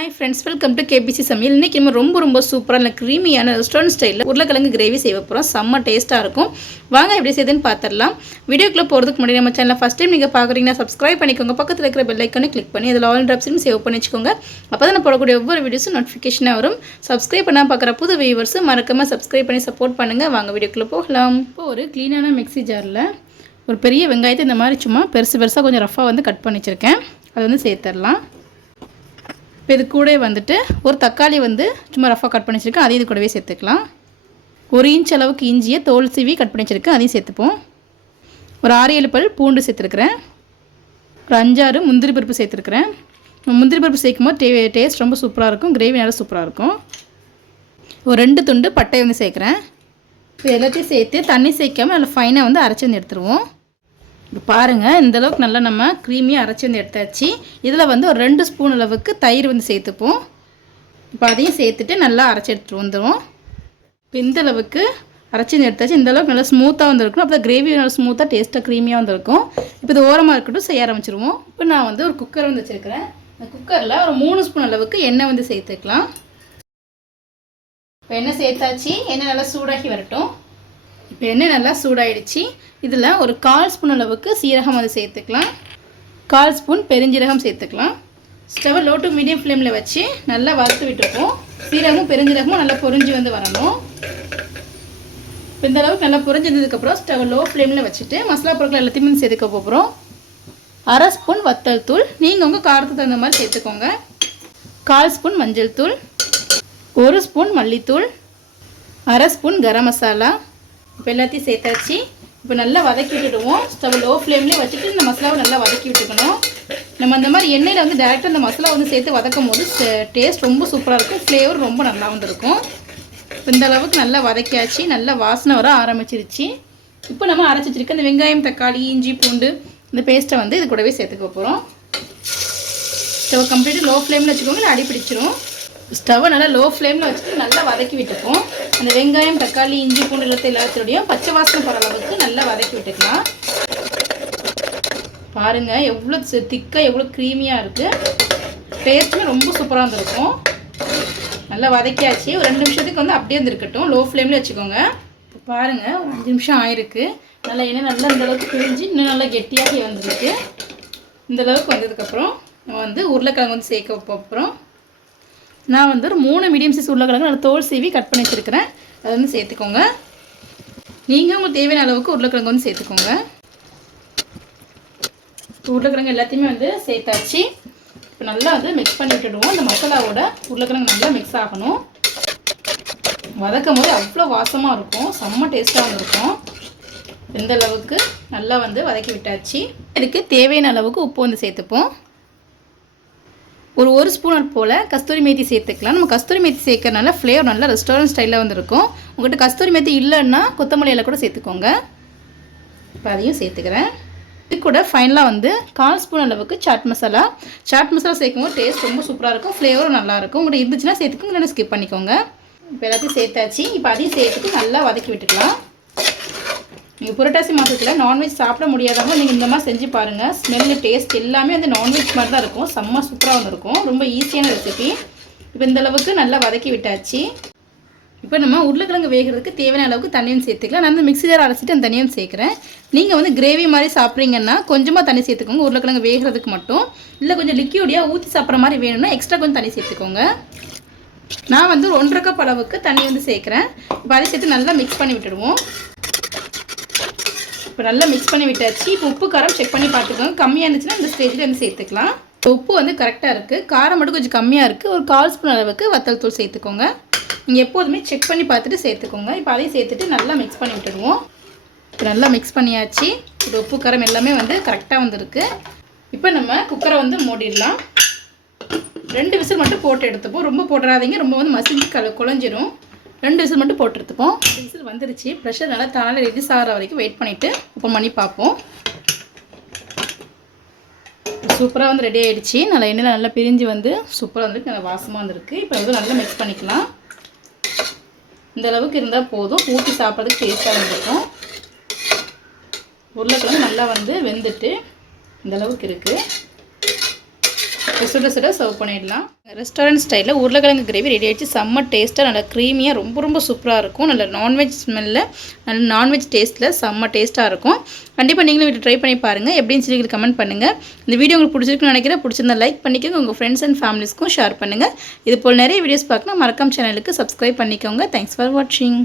Hi friends welcome to KBC சமையல். இன்றைக்கி நம்ம ரொம்ப ரொம்ப சூப்பராக இல்லை க்ரீமியான ரெஸ்டாரண்ட் ஸ்டைலில் உருளைக்கிழங்கு கிரேவி செய்ய போகிறோம் செம்ம டேஸ்ட்டாக இருக்கும். வாங்க எப்படி செய்யுதுன்னு பார்த்துடலாம் வீடியோக்குள்ளே போகிறதுக்கு முன்னாடி நம்ம சேனலில் ஃபஸ்ட் டைம் நீங்கள் பார்க்குறீங்கன்னா சப்ஸ்கிரைப் பண்ணிக்கோங்க. பக்கத்தில் இருக்கிற பெல் ஐக்கனை கிளிக் பண்ணி அதில் ஆல் ட்ராப்ஸையும் சேவ் பண்ணி வச்சுக்கோங்க. அப்போ தான் போடக்கூடிய ஒவ்வொரு வீடியோஸும் நோட்டிஃபிகேஷனாக வரும். சப்ஸ்கிரைப் பண்ணால் பார்க்குற புது வியூவர்ஸ் மறக்காமல் சப்ஸ்கிரைப் பண்ணி சப்போர்ட் பண்ணுங்கள் வாங்க வீடியோக்குள்ளே போகலாம். இப்போ ஒரு க்ளீனான மிக்ஸி ஜாரில் ஒரு பெரிய வெங்காயத்தை இந்த மாதிரி சும்மா பெருசு பெருசாக கொஞ்சம் ரஃபாக வந்து கட் பண்ணி வச்சுருக்கேன். அது வந்து சேர்த்துடலாம். இப்போ இது கூட வந்துட்டு ஒரு தக்காளி வந்து சும்மா ரஃபாக கட் பண்ணி வச்சுருக்கேன். அதையும் இது கூடவே சேர்த்துக்கலாம். ஒரு இன்ச் அளவுக்கு இஞ்சியை தோல் சீவி கட் பண்ணி வச்சுருக்கேன். அதையும் சேர்த்துப்போம். ஒரு ஆறு ஏழு பல் பூண்டு சேர்த்துருக்குறேன். ஒரு அஞ்சாறு முந்திரி பருப்பு சேர்த்துருக்குறேன். முந்திரி பருப்பு சேர்க்கும் போது டே டேஸ்ட் ரொம்ப சூப்பராக இருக்கும். கிரேவி நல்லா சூப்பராக இருக்கும். ஒரு ரெண்டு துண்டு பட்டை வந்து சேர்க்குறேன். இப்போ எல்லாத்தையும் சேர்த்து தண்ணி சேர்க்காம நல்லா ஃபைனாக வந்து அரைச்சி வந்து எடுத்துருவோம். இப்போ பாருங்கள் இந்த அளவுக்கு நல்லா நம்ம க்ரீமியாக அரைச்சி வந்து எடுத்தாச்சு. இதில் வந்து ஒரு ரெண்டு ஸ்பூன் அளவுக்கு தயிர் வந்து சேர்த்துப்போம். இப்போ அதையும் சேர்த்துட்டு நல்லா அரைச்சி எடுத்துகிட்டு வந்துடுவோம். இப்போ இந்தளவுக்கு அரைச்சி வந்து எடுத்தாச்சு. இந்த அளவுக்கு நல்லா ஸ்மூத்தாக வந்துருக்கும் அப்போ கிரேவி நல்லா ஸ்மூத்தாக டேஸ்ட்டாக க்ரீமியாக வந்திருக்கும். இப்போ இது ஓரமாக இருக்கட்டும் செய்ய ஆரம்பிச்சிருவோம். இப்போ நான் வந்து ஒரு குக்கர் வந்து வச்சுருக்கிறேன். அந்த குக்கரில் ஒரு மூணு ஸ்பூன் அளவுக்கு எண்ணெய் வந்து சேர்த்துக்கலாம். இப்போ எண்ணெய் சேர்த்தாச்சு. எண்ணெய் நல்லா சூடாகி வரட்டும். இப்போ எண்ணெய் நல்லா சூடாயிடுச்சு. இதில் ஒரு கால் ஸ்பூன் அளவுக்கு சீரகம் வந்து சேர்த்துக்கலாம். கால் ஸ்பூன் பெருஞ்சீரகம் சேர்த்துக்கலாம். ஸ்டவ் லோ டு மீடியம் ஃப்ளேமில் வச்சு நல்லா வறுத்து விட்டுப்போம் சீரகமும் பெருஞ்சீரகமும் நல்லா பொறிஞ்சு வந்து வரணும். இப்போ இந்த அளவுக்கு நல்லா பொறிஞ்சிருந்ததுக்கப்புறம் ஸ்டவ் லோ ஃப்ளேமில் வச்சுட்டு மசாலா பொருட்கள் எல்லாத்தையுமே சேர்த்துக்க போகிறோம் அரை ஸ்பூன் வத்தல் தூள். நீங்கள் உங்கள் காரத்துக்கு தகுந்த மாதிரி சேர்த்துக்கோங்க. கால் ஸ்பூன் மஞ்சள் தூள். ஒரு ஸ்பூன் மல்லித்தூள். அரை ஸ்பூன் கரம் மசாலா. இப்போ எல்லாத்தையும் சேர்த்தாச்சு. இப்போ நல்லா வதக்கி விட்டுடுவோம். ஸ்டவ் லோ ஃப்ளேம்லேயே வச்சுட்டு இந்த மசாலாவை நல்லா வதக்கி விட்டுக்கணும். நம்ம அந்த மாதிரி எண்ணெயில் வந்து டேரெக்டாக அந்த மசாலா வந்து சேர்த்து வதக்கும் போது டேஸ்ட் ரொம்ப சூப்பராக இருக்கும். ஃப்ளேவர் ரொம்ப நல்லா வந்துருக்கும். இந்த அளவுக்கு நல்லா வதக்கியாச்சு. நல்லா வாசனை வர ஆரம்பிச்சிருச்சு. இப்போ நம்ம அரைச்சி வச்சுருக்க இந்த வெங்காயம் தக்காளி இஞ்சி பூண்டு இந்த பேஸ்ட்டை வந்து இது கூடவே சேர்த்துக்க போகிறோம் ஸ்டவ் கம்ப்ளீட்டாக லோ ஃப்ளேமில் வச்சுக்கோங்க இல்லை அடி பிடிச்சிரும் ஸ்டவ்வை நல்லா லோ ஃப்ளேமில் வச்சுட்டு நல்லா வதக்கி விட்டுப்போம். அந்த வெங்காயம் தக்காளி இஞ்சி பூண்டு எல்லாத்தையும் எல்லாத்தோடையும் பச்சை வாசனை போகிற அளவுக்கு நல்லா வதக்கி விட்டுக்கலாம். பாருங்கள் எவ்வளோ திக்காக எவ்வளோ க்ரீமியாக இருக்குது டேஸ்ட்டுமே ரொம்ப சூப்பராக இருந்திருக்கும். நல்லா வதக்கியாச்சு. ஒரு ரெண்டு நிமிஷத்துக்கு வந்து அப்படியே இருந்திருக்கட்டும். லோ ஃப்ளேமில் வச்சுக்கோங்க. இப்போ பாருங்கள் ஒரு அஞ்சு நிமிஷம் ஆயிருக்கு. நல்லா எண்ணெய் நல்லா இந்தளவுக்கு பிரிஞ்சு இன்னும் நல்லா கெட்டியாகி வந்துருக்கு. இந்த அளவுக்கு வந்ததுக்கப்புறம் நம்ம வந்து உருளைக்கிழங்கு வந்து சேர்க்க போகிறோம் நான் வந்து ஒரு மூணு மீடியம் சைஸ் உருளைக்கிழங்கு நல்லா தோல் சீவி கட் பண்ணி வச்சுருக்கிறேன். அதை வந்து சேர்த்துக்கோங்க. நீங்கள் உங்களுக்கு தேவையான அளவுக்கு உருளைக்கிழங்கு வந்து சேர்த்துக்கோங்க. உருளைக்கிழங்கு எல்லாத்தையுமே வந்து சேர்த்தாச்சு. இப்போ நல்லா வந்து மிக்ஸ் பண்ணி விட்டுடுவோம். இந்த மசாலாவோட உருளைக்கிழங்கு நல்லா மிக்ஸ் ஆகணும். வதக்கும் போது அவ்வளோ வாசமாக இருக்கும். செம்ம டேஸ்ட்டாகவும் இருக்கும். இந்த அளவுக்கு நல்லா வந்து வதக்கி விட்டாச்சு. இதுக்கு தேவையான அளவுக்கு உப்பு வந்து சேர்த்துப்போம். ஒரு ஒரு ஸ்பூனர் போல் கஸ்தூரி மேத்தி சேர்த்துக்கலாம். நம்ம கஸ்தூரி மேத்தி சேர்க்கறனால ஃப்ளேவர் நல்லா ரெஸ்டாரண்ட் ஸ்டைலில் வந்துருக்கும். உங்கள்கிட்ட கஸ்தூரி மேத்தி இல்லைன்னா கொத்தமல்லியில் கூட சேர்த்துக்கோங்க. இப்போ அதையும் சேர்த்துக்கிறேன். இது கூட ஃபைனலாக வந்து கால் ஸ்பூன் அளவுக்கு சாட் மசாலா சாட் மசாலா சேர்க்கும்போது டேஸ்ட் ரொம்ப சூப்பராக இருக்கும். ஃப்ளேவரும் நல்லாயிருக்கும் உங்கள்கிட்ட இருந்துச்சுன்னா சேர்த்துக்கோங்க. இல்லைன்னா ஸ்கிப் பண்ணிக்கோங்க. இப்போ எல்லாத்தையும் சேர்த்தாச்சு. இப்போ அதையும் சேர்த்துட்டு நல்லா வதக்கி விட்டுக்கலாம். நீங்கள் புரட்டாசி மாதத்தில் நான்வெஜ் சாப்பிட முடியாதவங்க நீங்கள் இந்த மாதிரி செஞ்சு பாருங்கள் ஸ்மெல்லு டேஸ்ட் எல்லாமே வந்து நான்வெஜ் மாதிரி தான் இருக்கும். செம்ம சூப்பராக வந்துருக்கும். ரொம்ப ஈஸியான ரெசிபி இப்போ இந்த அளவுக்கு நல்லா வதக்கி விட்டாச்சு. இப்போ நம்ம உருளைக்கிழங்கு வேகிறதுக்கு தேவையான அளவுக்கு தண்ணியும் சேர்த்துக்கலாம். நான் வந்து மிக்ஸி ஜார் அரைச்சிட்டு அந்த தண்ணியும் சேர்க்குறேன். நீங்கள் வந்து கிரேவி மாதிரி சாப்பிட்றீங்கன்னா கொஞ்சமாக தண்ணி சேர்த்துக்கோங்க. உருளைக்கிழங்கு வேகிறதுக்கு மட்டும். இல்லை கொஞ்சம் லிக்யூடியாக ஊற்றி சாப்பிட்ற மாதிரி வேணும்னா எக்ஸ்ட்ரா கொஞ்சம் தண்ணி சேர்த்துக்கோங்க. நான் வந்து ஒன்றரை கப் அளவுக்கு தண்ணி வந்து சேர்க்குறேன். இப்போ அதை சேர்த்து நல்லா மிக்ஸ் பண்ணி விட்டுடுவோம். இப்போ நல்லா மிக்ஸ் பண்ணி விட்டாச்சு. இப்போ உப்பு காரம் செக் பண்ணி பார்த்துக்கோங்க. கம்மியாக இருந்துச்சுன்னா இந்த ஸ்டேஜில் வந்து சேர்த்துக்கலாம். உப்பு வந்து கரெக்டாக இருக்குது காரம் மட்டும் கொஞ்சம் கம்மியாக இருக்குது ஒரு கால் ஸ்பூன் அளவுக்கு வத்தல் தூள் சேர்த்துக்கோங்க. நீங்கள் எப்போதுமே செக் பண்ணி பார்த்துட்டு சேர்த்துக்கோங்க. இப்போ அதையும் சேர்த்துட்டு நல்லா மிக்ஸ் பண்ணி விட்டுடுவோம். இப்போ நல்லா மிக்ஸ் பண்ணியாச்சு. இது உப்பு காரம் எல்லாமே வந்து கரெக்டாக வந்துருக்கு. இப்போ நம்ம குக்கரை வந்து மூடிடலாம். ரெண்டு விசில் மட்டும் போட்டு எடுத்துப்போம். ரொம்ப போட்டுறாதீங்க ரொம்ப வந்து மசிஞ்சு கல குழஞ்சிரும். ரெண்டு விசில் மட்டும் போட்டு எடுத்துப்போம் விசில் வந்துருச்சு. ப்ரெஷர் நல்லா தானே ரெடியூஸ் ஆகிற வரைக்கும் வெயிட் பண்ணிவிட்டு ஓப்பன் பண்ணி பார்ப்போம். சூப்பராக வந்து ரெடி ஆகிடுச்சு நல்லா எண்ணெயில் நல்லா பிரிஞ்சு வந்து சூப்பராக வந்துருக்கு. நல்லா வாசமாக வந்துருக்கு. இப்போ வந்து நல்லா மிக்ஸ் பண்ணிக்கலாம். இந்த அளவுக்கு இருந்தால் போதும். ஊற்றி சாப்பிட்றதுக்கு டேஸ்ட்டாக வந்துருக்கும் உருளைக்கிழங்கு நல்லா வந்து வெந்துட்டு இந்த அளவுக்கு இருக்குது சுட சுட சர்வ் பண்ணிடலாம். ரெஸ்டாரண்ட் ஸ்டைலில் உருளைக்கிழங்கு கிரேவி ரெடி ஆகிடுச்சு செம்ம டேஸ்ட்டாக நல்லா க்ரீமியாக ரொம்ப ரொம்ப சூப்பராக இருக்கும். நல்ல நான்வெஜ் ஸ்மெல்லில் நல்ல நான்வெஜ் டேஸ்ட்டில் செம்ம டேஸ்ட்டாக இருக்கும். கண்டிப்பாக நீங்களும் வீட்டு ட்ரை பண்ணி பாருங்கள் எப்படின்னு சொல்லி கமெண்ட் பண்ணுங்கள் இந்த வீடியோ உங்களுக்கு பிடிச்சிருக்குன்னு நினைக்கிறேன். பிடிச்சிருந்தா லைக் பண்ணிக்கோங்க. உங்கள் ஃப்ரெண்ட்ஸ் அண்ட் ஃபேமிலிஸ்க்கும் ஷேர் பண்ணுங்கள் இது போல் நிறைய வீடியோஸ் பார்க்கணும். மறக்காம சேனலுக்கு சப்ஸ்கிரைப் பண்ணிக்கோங்க. தேங்க்ஸ் ஃபார் வாட்சிங்